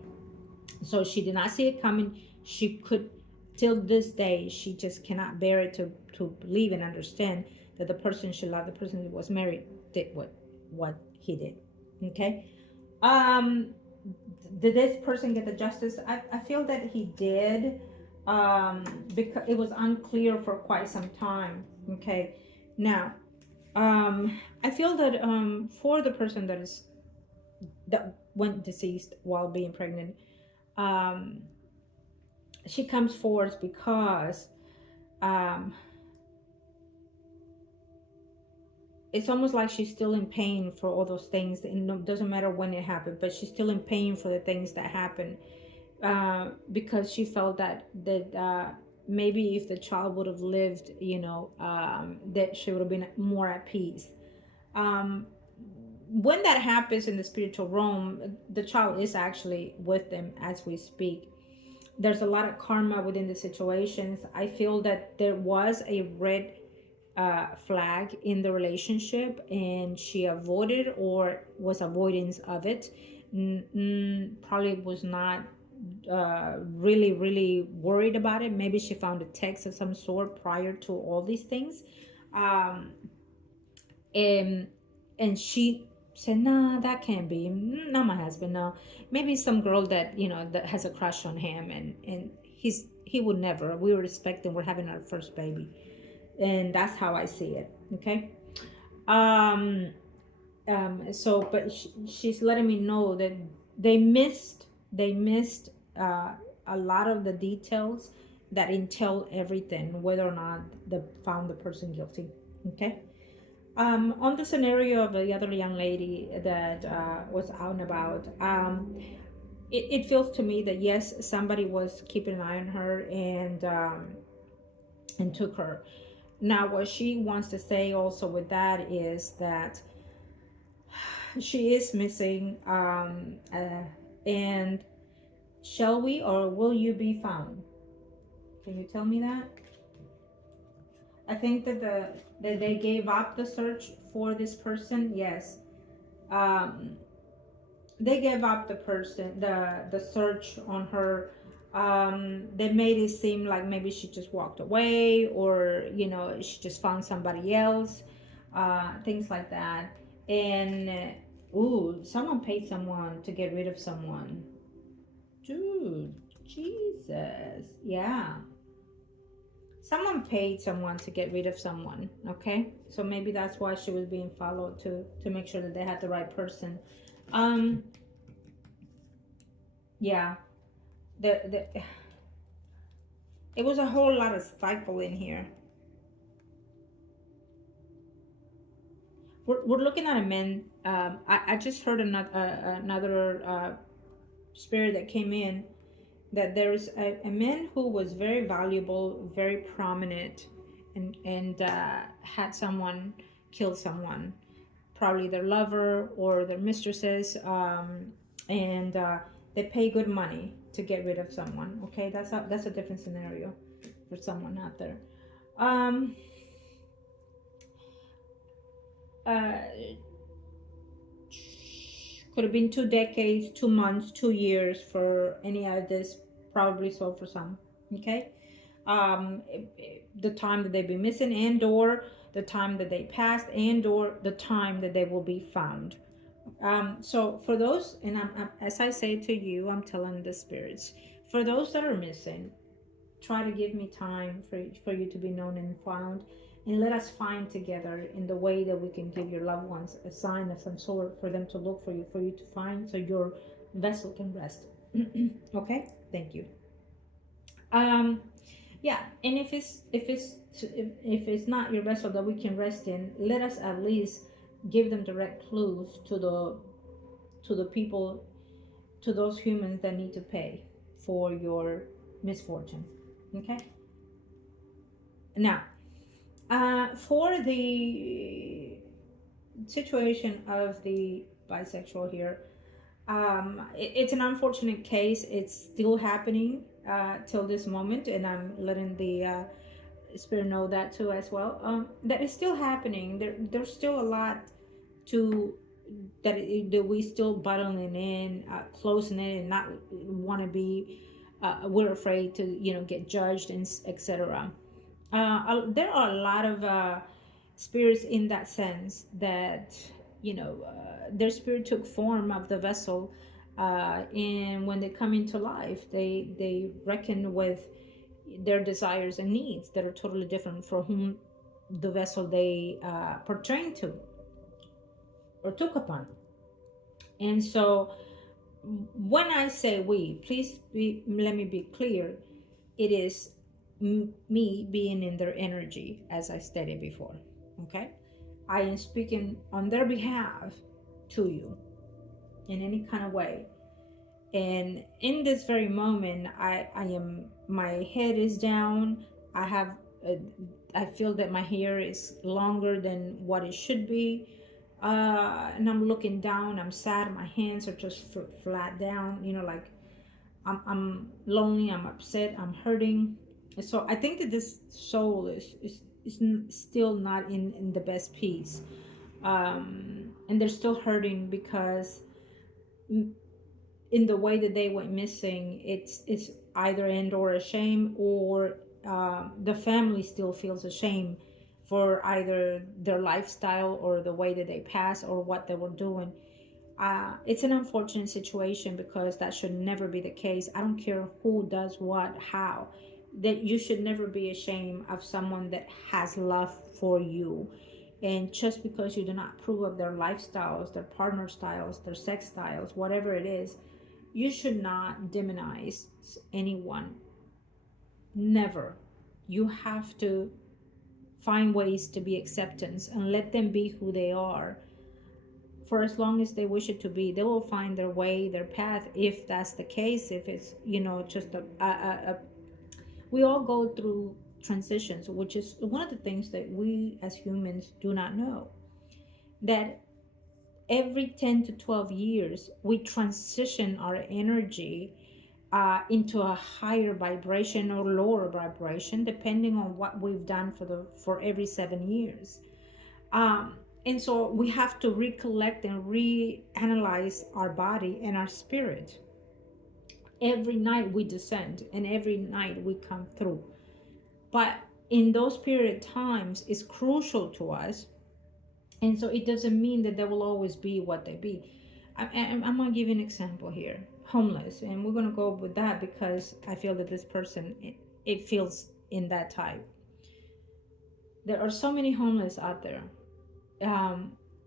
So she did not see it coming. she could, till this day, she just cannot bear it to believe and understand that the person she loved, the person who was married, did what he did. Okay. Did this person get the justice? I feel that he did, because it was unclear for quite some time. Okay. Now, I feel that for the person that went deceased while being pregnant, um, she comes forward because um, it's almost like she's still in pain for all those things. And it doesn't matter when it happened, but she's still in pain for the things that happened, because she felt that maybe if the child would have lived, that she would have been more at peace. When that happens in the spiritual realm, the child is actually with them as we speak. There's a lot of karma within the situations. I feel that there was a red flag in the relationship, and she avoided or was avoidance of it. Probably was not really worried about it. Maybe she found a text of some sort prior to all these things, and she said, "Nah, that can't be. Not my husband. No, maybe some girl that that has a crush on him, and he would never. We were expecting, we're having our first baby." And that's how I see it. Okay. So but she's letting me know that they missed a lot of the details that entail everything, whether or not they found the person guilty. Okay. On the scenario of the other young lady that was out and about, it feels to me that yes, somebody was keeping an eye on her and took her. Now, what she wants to say also with that is that she is missing, and shall we or will you be found? Can you tell me that? I think that that they gave up the search for this person. Yes, they gave up the search on her. They made it seem like maybe she just walked away, or she just found somebody else, things like that. And ooh, someone paid someone to get rid of someone. Dude, Jesus, yeah. Someone paid someone to get rid of someone. Okay, so maybe that's why she was being followed, to make sure that they had the right person. Yeah, it was a whole lot of cycle in here. We're looking at a man. I just heard another spirit that came in, that there's a man who was very valuable, very prominent, and had someone kill someone, probably their lover or their mistresses, and they pay good money to get rid of someone. Okay, that's a different scenario for someone out there. Could have been 2 decades, 2 months, 2 years for any of this, probably so for some. Okay. The time that they've been missing, and or the time that they passed, and or the time that they will be found. So for those, and as I say to you, I'm telling the spirits, for those that are missing, try to give me time for you to be known and found, and let us find together in the way that we can give your loved ones a sign of some sort, for them to look for you to find, so your vessel can rest. Okay, thank you. Yeah, and if it's not your vessel that we can rest in, let us at least give them direct clues to the people, to those humans that need to pay for your misfortune. Okay. Now, for the situation of the bisexual here, it's an unfortunate case. It's still happening till this moment, and I'm letting the spirit know that too as well. That is still happening. There's still a lot to that we still battling in, closing it, and not want to be we're afraid to, get judged and etc. There are a lot of spirits in that sense that, their spirit took form of the vessel, and when they come into life, they reckon with their desires and needs that are totally different for whom the vessel they pertain to or took upon. And so when I say we, let me be clear, it is me being in their energy, as I stated before. Okay, I am speaking on their behalf to you in any kind of way. And in this very moment, I am, my head is down. I have I feel that my hair is longer than what it should be, and I'm looking down. I'm sad. My hands are just flat down, like I'm lonely, I'm upset, I'm hurting. So I think that this soul is still not in the best peace, and they're still hurting because in the way that they went missing, it's either end or a shame, or the family still feels ashamed for either their lifestyle or the way that they passed or what they were doing. It's an unfortunate situation because that should never be the case. I don't care who does what, how. That you should never be ashamed of someone that has love for you. And just because you do not approve of their lifestyles, their partner styles, their sex styles, whatever it is, you should not demonize anyone. Never. You have to find ways to be acceptance and let them be who they are. For as long as they wish it to be, they will find their way, their path, if that's the case. If it's, just we all go through transitions, which is one of the things that we as humans do not know. That every 10 to 12 years, we transition our energy into a higher vibration or lower vibration, depending on what we've done for every 7 years. And so we have to recollect and reanalyze our body and our spirit. Every night we descend and every night we come through. But in those period times, it's crucial to us. And so it doesn't mean that they will always be what they be. I'm going to give you an example here. Homeless. And we're going to go with that because I feel that this person, it feels in that type. There are so many homeless out there.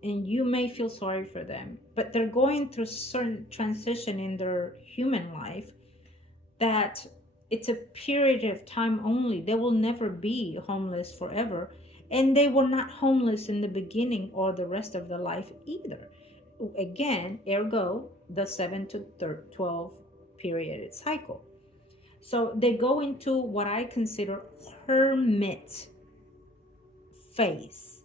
And you may feel sorry for them, but they're going through certain transition in their human life that it's a period of time only. They will never be homeless forever, and they were not homeless in the beginning or the rest of their life either. Again, ergo the 7 to 12 period cycle. So they go into what I consider hermit phase.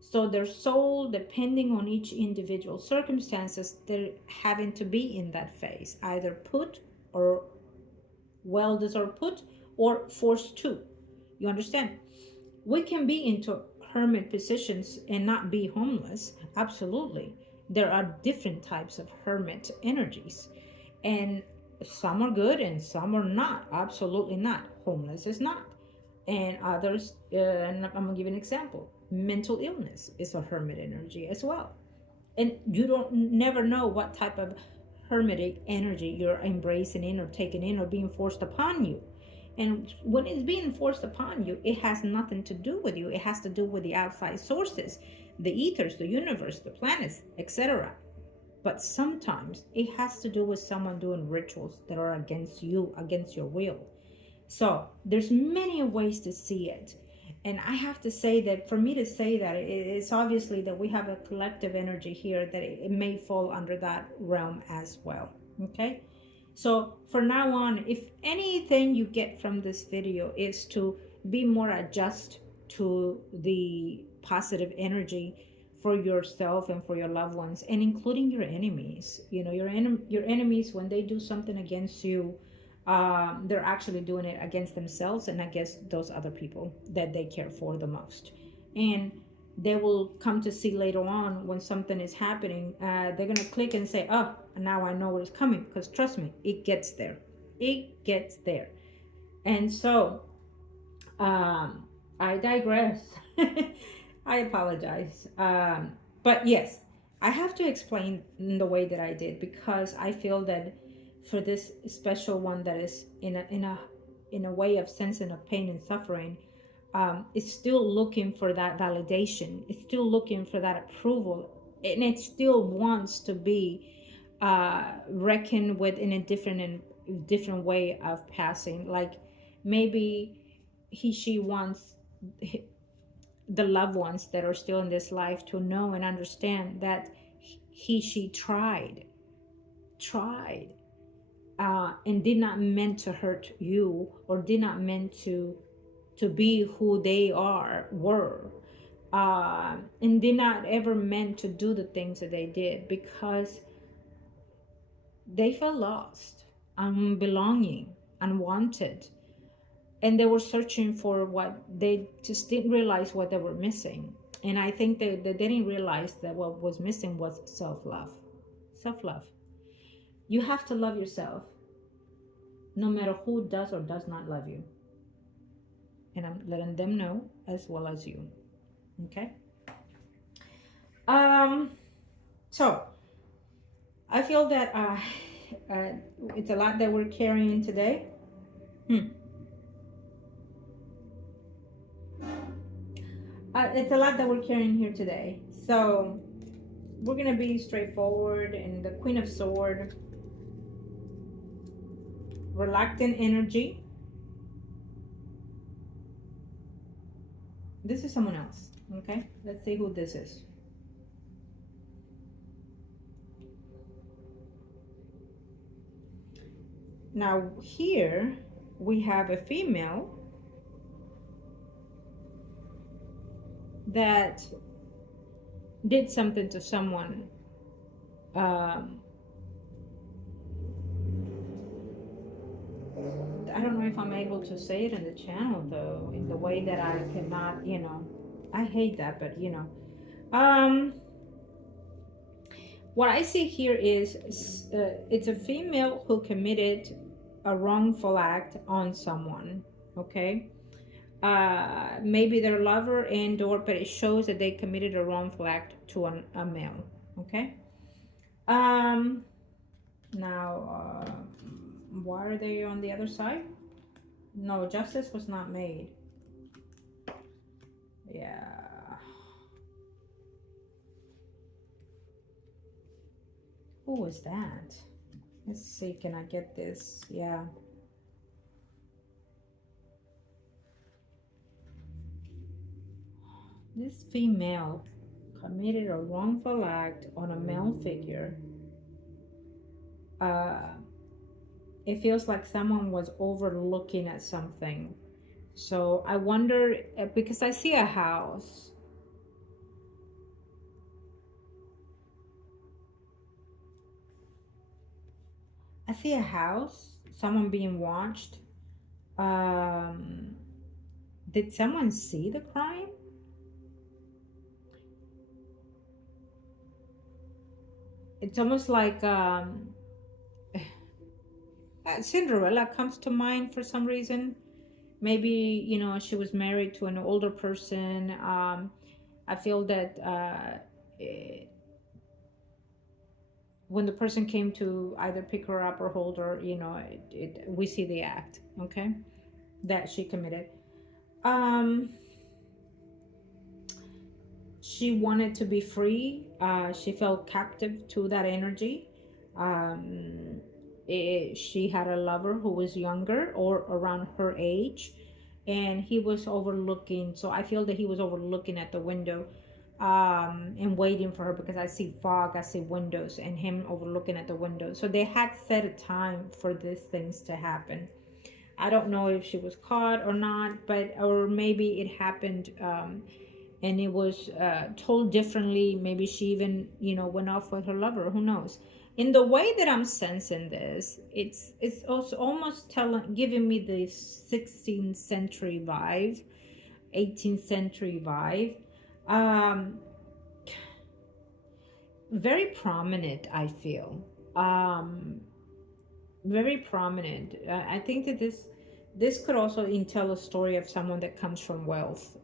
So their soul, depending on each individual circumstances, they're having to be in that phase, either put or well-deserved put or forced to. You understand? We can be into hermit positions and not be homeless. Absolutely. There are different types of hermit energies. And some are good and some are not. Absolutely not. Homeless is not. And others, and I'm going to give you an example. Mental illness is a hermit energy as well. And you don't never know what type of hermitic energy you're embracing in or taking in or being forced upon you. And when it's being forced upon you, it has nothing to do with you. It has to do with the outside sources, the ethers, the universe, the planets, etc. But sometimes it has to do with someone doing rituals that are against you, against your will. So there's many ways to see it. And I have to say that for me to say that, it's obviously that we have a collective energy here that it may fall under that realm as well. Okay. So for now on, if anything you get from this video is to be more adjust to the positive energy for yourself and for your loved ones, and including your enemies. Your enemies, when they do something against you, they're actually doing it against themselves and against those other people that they care for the most. And they will come to see later on when something is happening, they're going to click and say, oh, now I know what is coming, because trust me, it gets there. it gets there. And so I digress. I apologize. But yes, I have to explain in the way that I did, because I feel that for this special one that is in a way of sensing of pain and suffering, it's still looking for that validation. It's still looking for that approval, and it still wants to be reckoned with in a different way of passing. Like maybe she wants the loved ones that are still in this life to know and understand that she tried and did not meant to hurt you, or did not meant to be who they were, and did not ever meant to do the things that they did, because they felt lost, unbelonging, unwanted, and they were searching for what they just didn't realize what they were missing. And I think they didn't realize that what was missing was self-love. Self-love. You have to love yourself, no matter who does or does not love you. And I'm letting them know as well as you. Okay? So I feel that it's a lot that we're carrying today. It's a lot that we're carrying here today. So we're gonna be straightforward. And the Queen of Swords, reluctant energy. This is someone else. Okay, let's see who this is. Now here we have a female that did something to someone. I don't know if I'm able to say it in the channel though, in the way that I cannot, I hate that, but what I see here is it's a female who committed a wrongful act on someone, okay? Maybe their lover but it shows that they committed a wrongful act to a male, okay? Now, why are they on the other side? No, justice was not made. Yeah. Who was that? Let's see, can I get this? Yeah. This female committed a wrongful act on a male figure. It feels like someone was overlooking at something. So I wonder, because I see a house. I see a house, someone being watched. Did someone see the crime? It's almost like Cinderella comes to mind for some reason. Maybe, she was married to an older person. I feel that when the person came to either pick her up or hold her, we see the act, okay, that she committed. She wanted to be free. She felt captive to that energy. She had a lover who was younger or around her age, and he was overlooking. So I feel that he was overlooking at the window and waiting for her, because I see fog, I see windows, and him overlooking at the window. So they had set a time for these things to happen. I don't know if she was caught or not, or maybe it happened and it was told differently. Maybe she even, went off with her lover. Who knows? In the way that I'm sensing this, it's also almost giving me the 16th century vibe, 18th century vibe. Very prominent, I feel. very prominent. I think that this could also tell a story of someone that comes from wealth,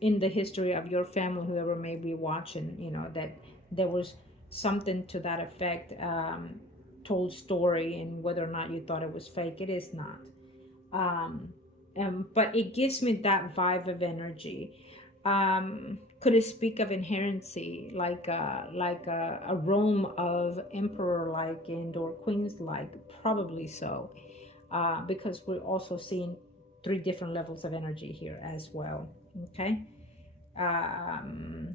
in the history of your family, whoever may be watching, that there was something to that effect, told story, and whether or not you thought it was fake, it is not. um, but it gives me that vibe of energy. Could it speak of inherency, like a realm of emperor like and or queens like? Probably so, because we're also seeing three different levels of energy here as well. Okay. um,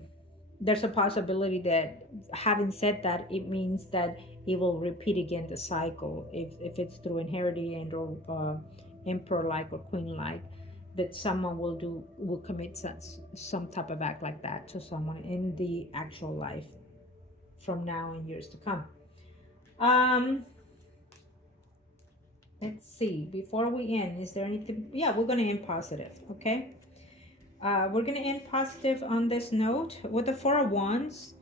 there's a possibility that, having said that, it means that it will repeat again the cycle, if it's through inherited and or emperor like or queen like, that someone will commit some type of act like that to someone in the actual life, from now and years to come. um let's see, before we end, is there anything? Yeah, we're going to end positive. Okay. We're going to end positive on this note with the Four of Wands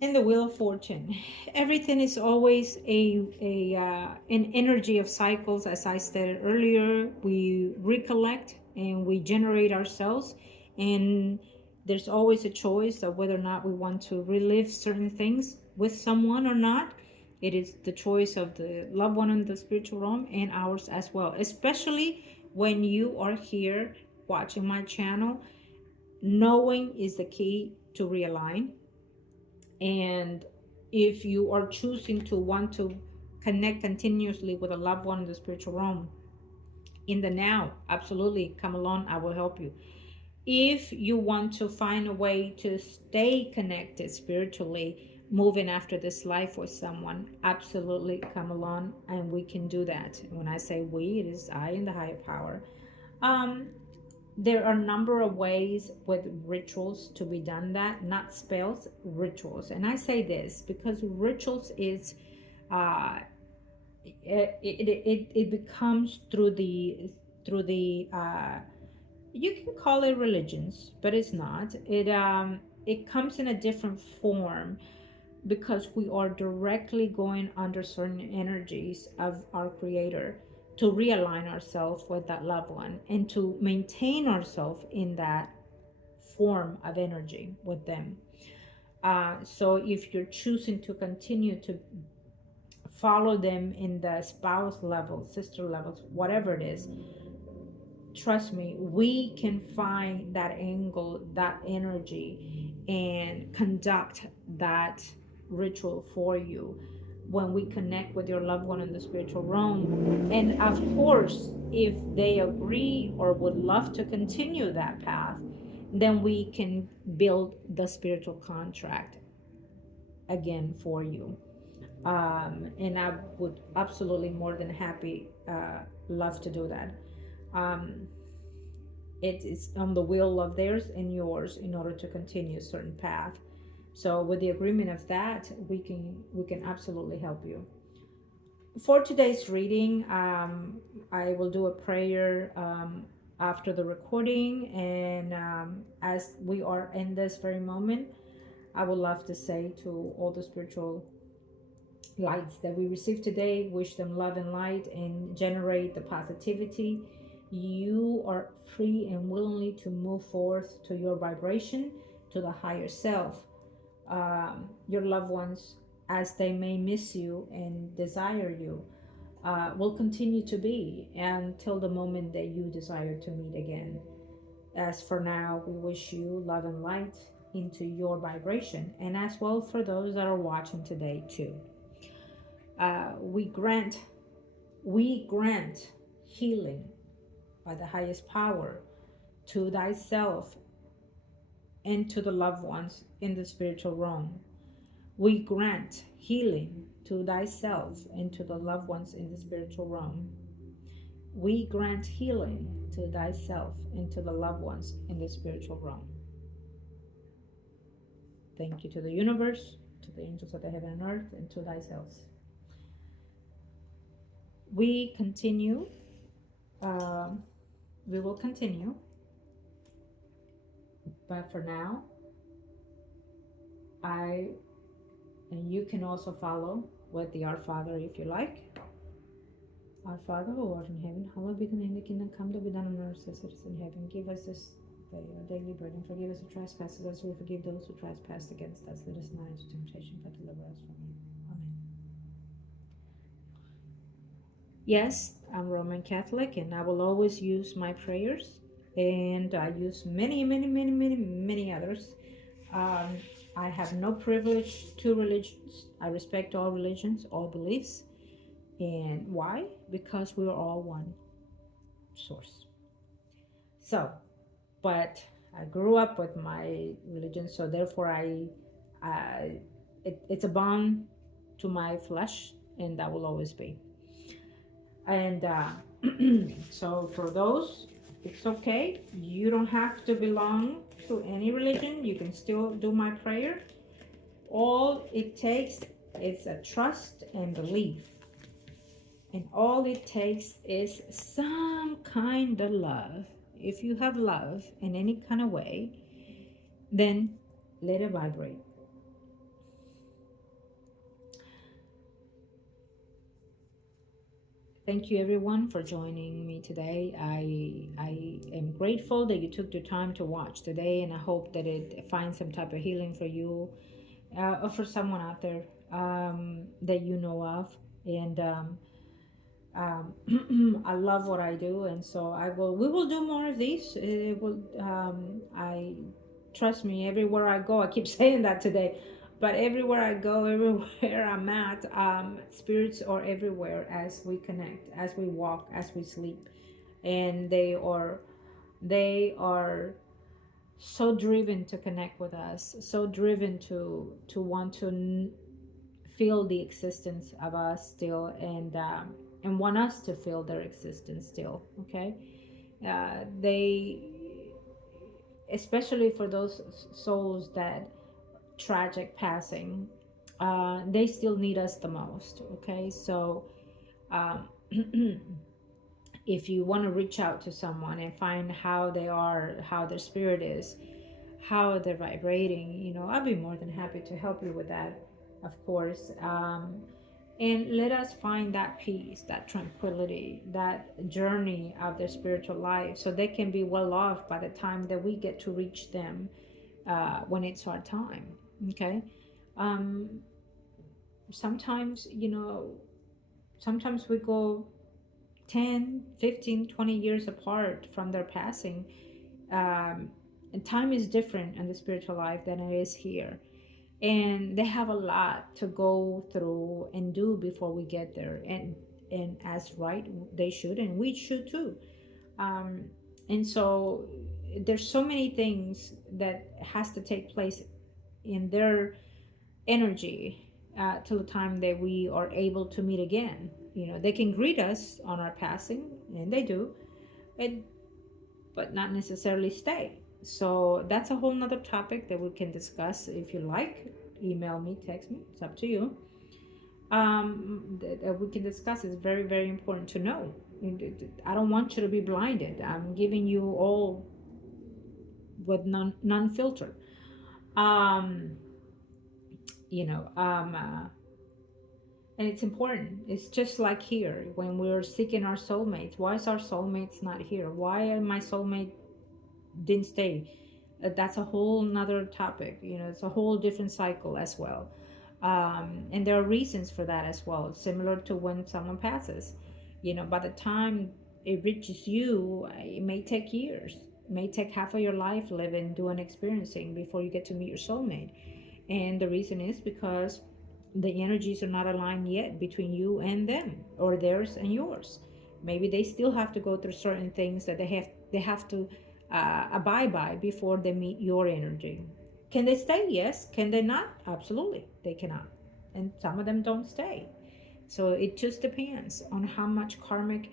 and the Wheel of Fortune. Everything is always an energy of cycles. As I stated earlier, we recollect and we generate ourselves, and there's always a choice of whether or not we want to relive certain things with someone or not. It is the choice of the loved one in the spiritual realm and ours as well, especially when you are here watching my channel. Knowing is the key to realign. And if you are choosing to want to connect continuously with a loved one in the spiritual realm in the now, absolutely come along, I will help you. If you want to find a way to stay connected spiritually, moving after this life with someone, absolutely come along and we can do that. When I say we, it is I and the higher power. um there are a number of ways with rituals to be done, that not spells, rituals. And I say this because rituals is uh it becomes through the you can call it religions, but it's not. It comes in a different form, because we are directly going under certain energies of our creator to realign ourselves with that loved one and to maintain ourselves in that form of energy with them. So if you're choosing to continue to follow them in the spouse level, sister levels, whatever it is, trust me, we can find that angle, that energy, and conduct that ritual for you when we connect with your loved one in the spiritual realm. And of course, if they agree or would love to continue that path, then we can build the spiritual contract again for you. And I would absolutely more than happy love to do that. Um, it is on the will of theirs and yours in order to continue a certain path. So with the agreement of that, we can absolutely help you. For today's reading, I will do a prayer after the recording, and as we are in this very moment, I would love to say to all the spiritual lights that we receive today, wish them love and light and generate the positivity. You are free and willingly to move forth to your vibration, to the higher self. Your loved ones, as they may miss you and desire you, will continue to be until the moment that you desire to meet again. As for now, we wish you love and light into your vibration, and as well for those that are watching today too. We grant healing by the highest power to thyself and to the loved ones in the spiritual realm. We grant healing to thyself and to the loved ones in the spiritual realm. We grant healing to thyself and to the loved ones in the spiritual realm. Thank you to the universe, to the angels of the heaven and earth, and to thyself. We continue. We will continue. But for now, and you can also follow with the Our Father if you like. Our Father who art in heaven, hallowed be the name, the kingdom come, to be done on earth as it is in heaven. Give us this day our daily bread, and forgive us our trespasses as we forgive those who trespass against us. Let us not into temptation, but deliver us from evil. Amen. Yes, I'm Roman Catholic, and I will always use my prayers, and I use many others. I have no privilege to religions. I respect all religions, all beliefs. And why? Because we're all one source. So, but I grew up with my religion, so therefore it's a bond to my flesh, and that will always be. And so for those, it's okay. You don't have to belong to any religion. You can still do my prayer. All it takes is a trust and belief. And all it takes is some kind of love. If you have love in any kind of way, then let it vibrate. Thank you everyone for joining me today. I am grateful that you took the time to watch today, and I hope that it finds some type of healing for you or for someone out there that you know of. And I love what I do, and so we will do more of these. It will I trust me, everywhere I go, I keep saying that today, but everywhere I go, everywhere I'm at, spirits are everywhere as we connect, as we walk, as we sleep. And they are so driven to connect with us, so driven to want to feel the existence of us still, and want us to feel their existence still. Okay, they, especially for those souls that tragic passing, they still need us the most. Okay, so um, if you want to reach out to someone and find how they are, how their spirit is, how they're vibrating, I'll be more than happy to help you with that, of course. And let us find that peace, that tranquility, that journey of their spiritual life, so they can be well off by the time that we get to reach them, when it's our time. Okay. um, Sometimes, sometimes we go 10, 15, 20 years apart from their passing. And time is different in the spiritual life than it is here, and they have a lot to go through and do before we get there. And as right, they should, and we should too. And so there's so many things that has to take place in their energy, till the time that we are able to meet again. They can greet us on our passing, and they do, but not necessarily stay. So that's a whole nother topic that we can discuss. If you like, email me, text me, it's up to you. That we can discuss. It's very, very important to know. I don't want you to be blinded. I'm giving you all with non-filter. And it's important. It's just like here when we're seeking our soulmates. Why is our soulmates not here? Why my soulmate didn't stay? That's a whole nother topic. It's a whole different cycle as well. And there are reasons for that as well, similar to when someone passes. By the time it reaches you, it may take years. It may take half of your life living, doing, experiencing before you get to meet your soulmate. And the reason is because the energies are not aligned yet between you and them, or theirs and yours. Maybe they still have to go through certain things that they have to abide by before they meet your energy. Can they stay? Yes. Can they not? Absolutely, they cannot. And some of them don't stay. So it just depends on how much karmic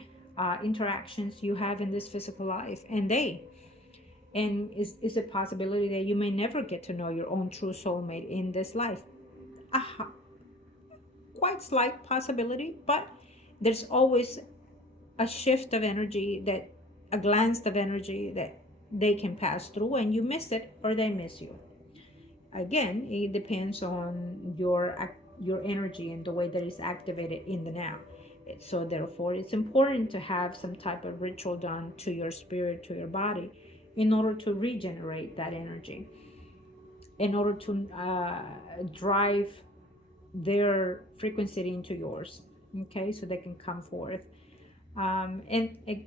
interactions you have in this physical life, and is a possibility that you may never get to know your own true soulmate in this life. Quite slight possibility, but there's always a shift of energy, that a glance of energy that they can pass through, and you miss it or they miss you. Again, it depends on your your energy and the way that it's activated in the now. So therefore, it's important to have some type of ritual done to your spirit, to your body, in order to regenerate that energy, in order to drive their frequency into yours. Okay, so they can come forth.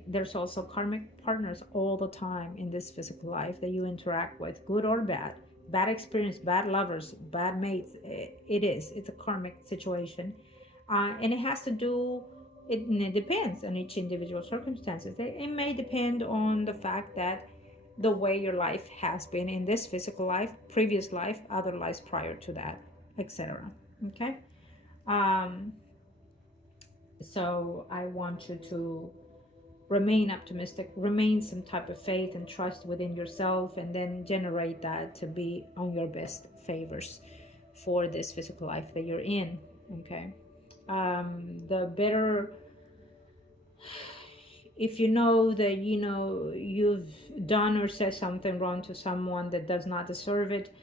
There's also karmic partners all the time in this physical life that you interact with, good or bad. Bad experience, bad lovers, bad mates. It's a karmic situation. And it has to do, it depends on each individual circumstances. It may depend on the fact that the way your life has been in this physical life, previous life, other lives prior to that, etc. Okay. Um, so I want you to remain optimistic, remain some type of faith and trust within yourself, and then generate that to be on your best favors for this physical life that you're in. Okay. The better, if you know that you've done or said something wrong to someone that does not deserve it,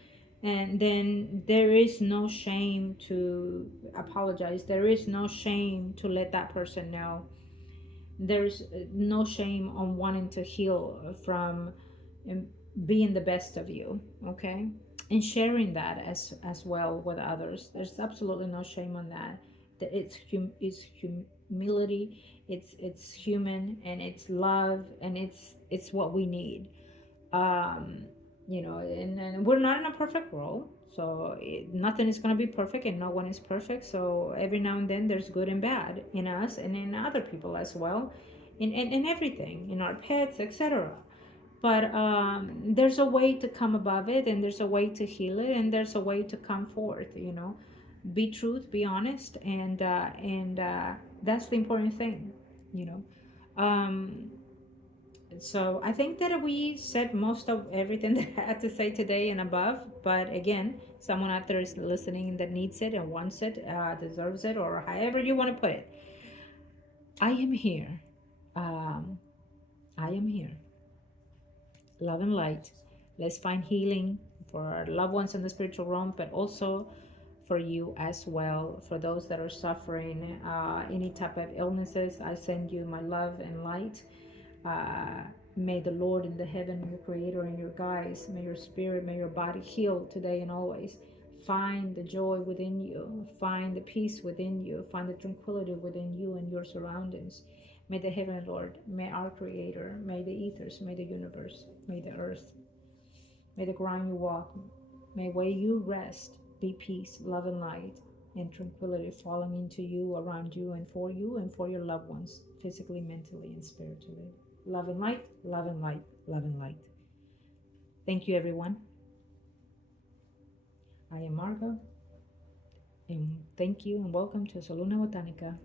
and then there is no shame to apologize, there is no shame to let that person know, there's no shame on wanting to heal from being the best of you. Okay, and sharing that as well with others. There's absolutely no shame on that. That it's humility, it's human, and it's love, and it's what we need. um and we're not in a perfect world, so nothing is going to be perfect and no one is perfect. So every now and then there's good and bad in us and in other people as well, in everything, in our pets, etc. But there's a way to come above it, and there's a way to heal it, and there's a way to come forth. Be truth, be honest, and that's the important thing. you know um so I think that we said most of everything that I had to say today and above. But again, someone out there is listening that needs it and wants it, deserves it, or however you want to put it. I am here. Um, I am here. Love and light. Let's find healing for our loved ones in the spiritual realm, but also for you as well. For those that are suffering any type of illnesses, I send you my love and light. Uh, May the Lord in the heaven, your creator and your guides, may your spirit, may your body heal today and always. Find the joy within you, find the peace within you, find the tranquility within you and your surroundings. May the heaven, Lord, may our creator, may the ethers, may the universe, may the earth, may the ground you walk, may where you rest be peace, love, and light, and tranquility falling into you, around you, and for your loved ones, physically, mentally, and spiritually. Love and light, love and light, love and light. Thank you, everyone. I am Margot, and thank you and welcome to Soluna Botanica.